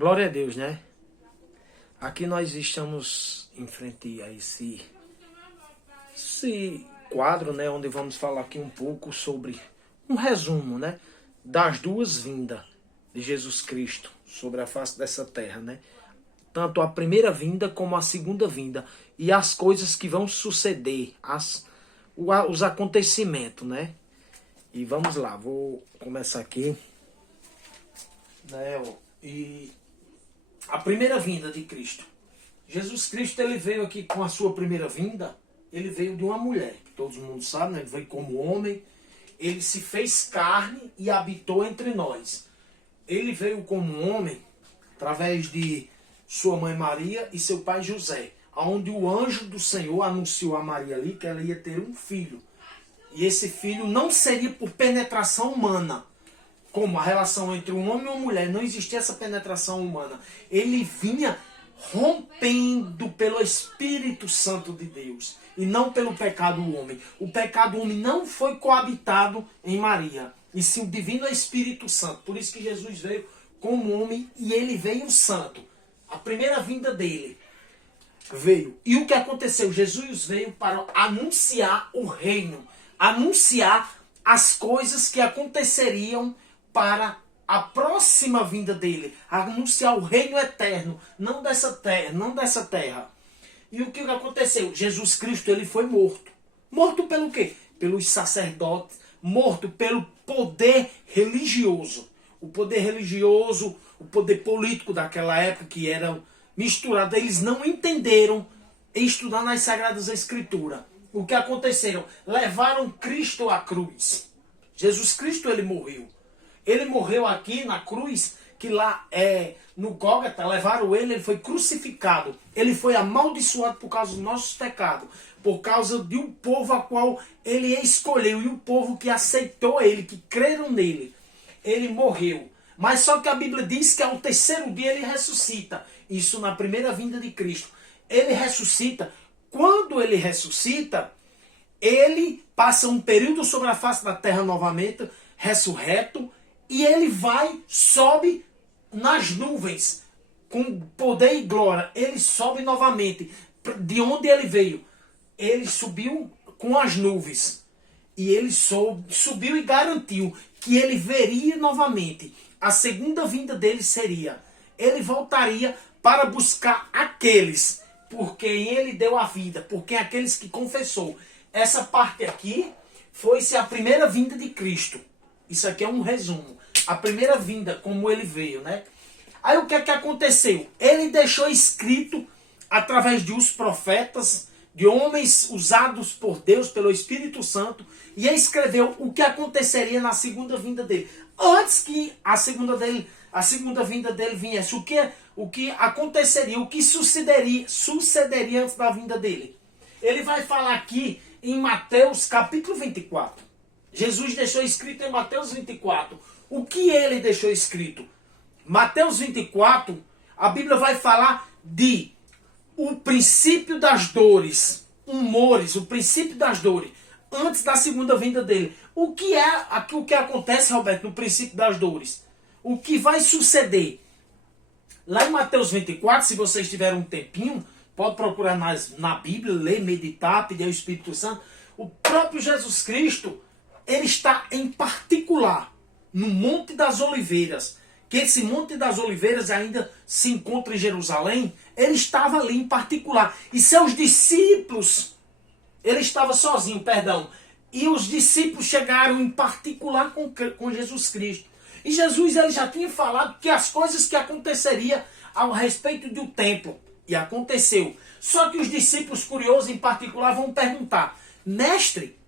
Glória a Deus, né? Aqui nós estamos em frente a esse quadro, né? Onde vamos falar aqui um pouco sobre um resumo, né? Das duas vindas de Jesus Cristo sobre a face dessa terra, né? Tanto a primeira vinda como a segunda vinda. E as coisas que vão suceder, os acontecimentos, né? E vamos lá, vou começar aqui. Né? E a primeira vinda de Cristo. Jesus Cristo, ele veio aqui com a sua primeira vinda, ele veio de uma mulher, que todo mundo sabe, né? Ele veio como homem, ele se fez carne e habitou entre nós. Ele veio como homem, através de sua mãe Maria e seu pai José, onde o anjo do Senhor anunciou a Maria ali que ela ia ter um filho. E esse filho não seria por penetração humana, como a relação entre um homem e uma mulher, não existia essa penetração humana. Ele vinha rompendo pelo Espírito Santo de Deus e não pelo pecado do homem. O pecado do homem não foi coabitado em Maria, e sim o divino Espírito Santo. Por isso que Jesus veio como homem e ele veio santo. A primeira vinda dele veio. E o que aconteceu? Jesus veio para anunciar o reino, anunciar as coisas que aconteceriam para a próxima vinda dele, anunciar o reino eterno, não dessa terra. E o que aconteceu? Jesus Cristo, ele foi morto. Morto pelo quê? Pelos sacerdotes, morto pelo poder religioso. O poder religioso, o poder político daquela época, que eram misturados, eles não entenderam estudar nas Sagradas Escrituras. O que aconteceu? Levaram Cristo à cruz. Jesus Cristo, ele morreu. Ele morreu aqui na cruz, que lá no Gólgota, levaram ele foi crucificado. Ele foi amaldiçoado por causa dos nossos pecados, por causa de um povo a qual ele escolheu, e o povo que aceitou ele, que creram nele. Ele morreu. Mas só que a Bíblia diz que ao terceiro dia ele ressuscita. Isso na primeira vinda de Cristo. Ele ressuscita. Quando ele ressuscita, ele passa um período sobre a face da terra novamente, ressurreto, e ele sobe nas nuvens, com poder e glória. Ele sobe novamente. De onde ele veio? Ele subiu com as nuvens. E ele subiu e garantiu que ele veria novamente. A segunda vinda dele seria: ele voltaria para buscar aqueles por quem ele deu a vida, por quem aqueles que confessou. Essa parte aqui foi-se a primeira vinda de Cristo. Isso aqui é um resumo. A primeira vinda, como ele veio, né? Aí o que é que aconteceu? Ele deixou escrito, através de os profetas, de homens usados por Deus, pelo Espírito Santo, e ele escreveu o que aconteceria na segunda vinda dele. Antes que a segunda vinda dele viesse, o que aconteceria, o que sucederia antes da vinda dele. Ele vai falar aqui em Mateus capítulo 24. Jesus deixou escrito em Mateus 24. O que ele deixou escrito? Mateus 24, a Bíblia vai falar de o princípio das dores, o princípio das dores, antes da segunda vinda dele. O que acontece, Roberto, no princípio das dores? O que vai suceder? Lá em Mateus 24, se vocês tiverem um tempinho, pode procurar na Bíblia, ler, meditar, pedir ao Espírito Santo. O próprio Jesus Cristo, ele está em particular no Monte das Oliveiras, que esse Monte das Oliveiras ainda se encontra em Jerusalém. Ele estava ali em particular. E seus discípulos, ele estava sozinho, e os discípulos chegaram em particular com Jesus Cristo. E Jesus, ele já tinha falado que as coisas que aconteceriam ao respeito do templo. E aconteceu. Só que os discípulos curiosos em particular vão perguntar: mestre,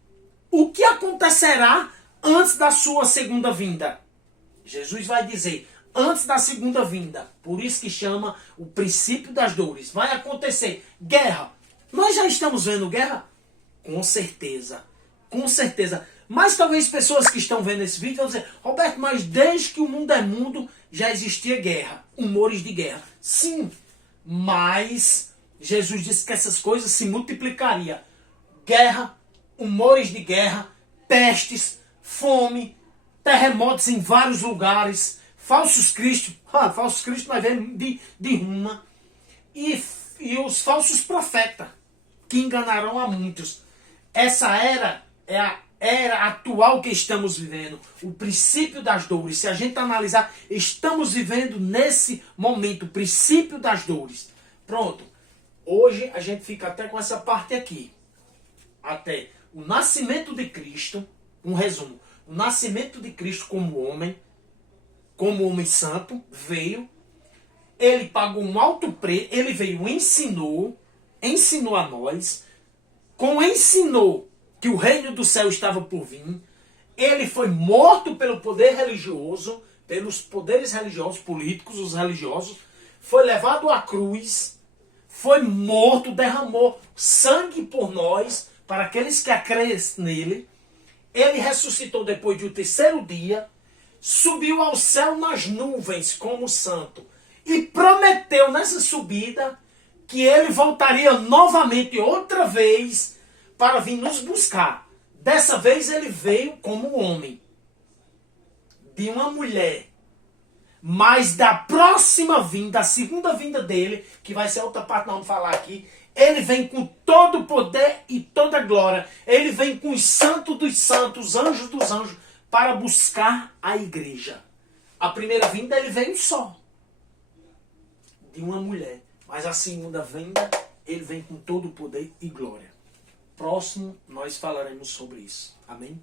o que acontecerá antes da sua segunda vinda? Jesus vai dizer: antes da segunda vinda. Por isso que chama o princípio das dores. Vai acontecer guerra. Nós já estamos vendo guerra? Com certeza. Com certeza. Mas talvez pessoas que estão vendo esse vídeo vão dizer: Roberto, mas desde que o mundo é mundo já existia guerra. Humores de guerra. Sim. Mas Jesus disse que essas coisas se multiplicariam. Guerra, humores de guerra, pestes, fome, terremotos em vários lugares, Falsos cristos nós vemos de ruma. E os falsos profetas, que enganarão a muitos. Essa era é a era atual que estamos vivendo, o princípio das dores. Se a gente analisar, estamos vivendo nesse momento, o princípio das dores. Pronto. Hoje a gente fica até com essa parte aqui. Até o nascimento de Cristo, um resumo. O nascimento de Cristo como homem santo, veio. Ele pagou um alto preço, ele veio ensinou a nós, ensinou que o reino do céu estava por vir. Ele foi morto pelo poder religioso, pelos poderes religiosos, políticos, os religiosos, foi levado à cruz, foi morto, derramou sangue por nós, para aqueles que acreditam nele. Ele ressuscitou depois do terceiro dia, subiu ao céu nas nuvens como santo, e prometeu nessa subida que ele voltaria novamente outra vez para vir nos buscar. Dessa vez ele veio como homem de uma mulher. Mas da próxima vinda, a segunda vinda dele, que vai ser outra parte que nós vamos falar aqui, ele vem com todo o poder e toda a glória. Ele vem com os santos dos santos, os anjos dos anjos, para buscar a igreja. A primeira vinda ele veio só, de uma mulher. Mas a segunda vinda, ele vem com todo o poder e glória. Próximo, nós falaremos sobre isso. Amém?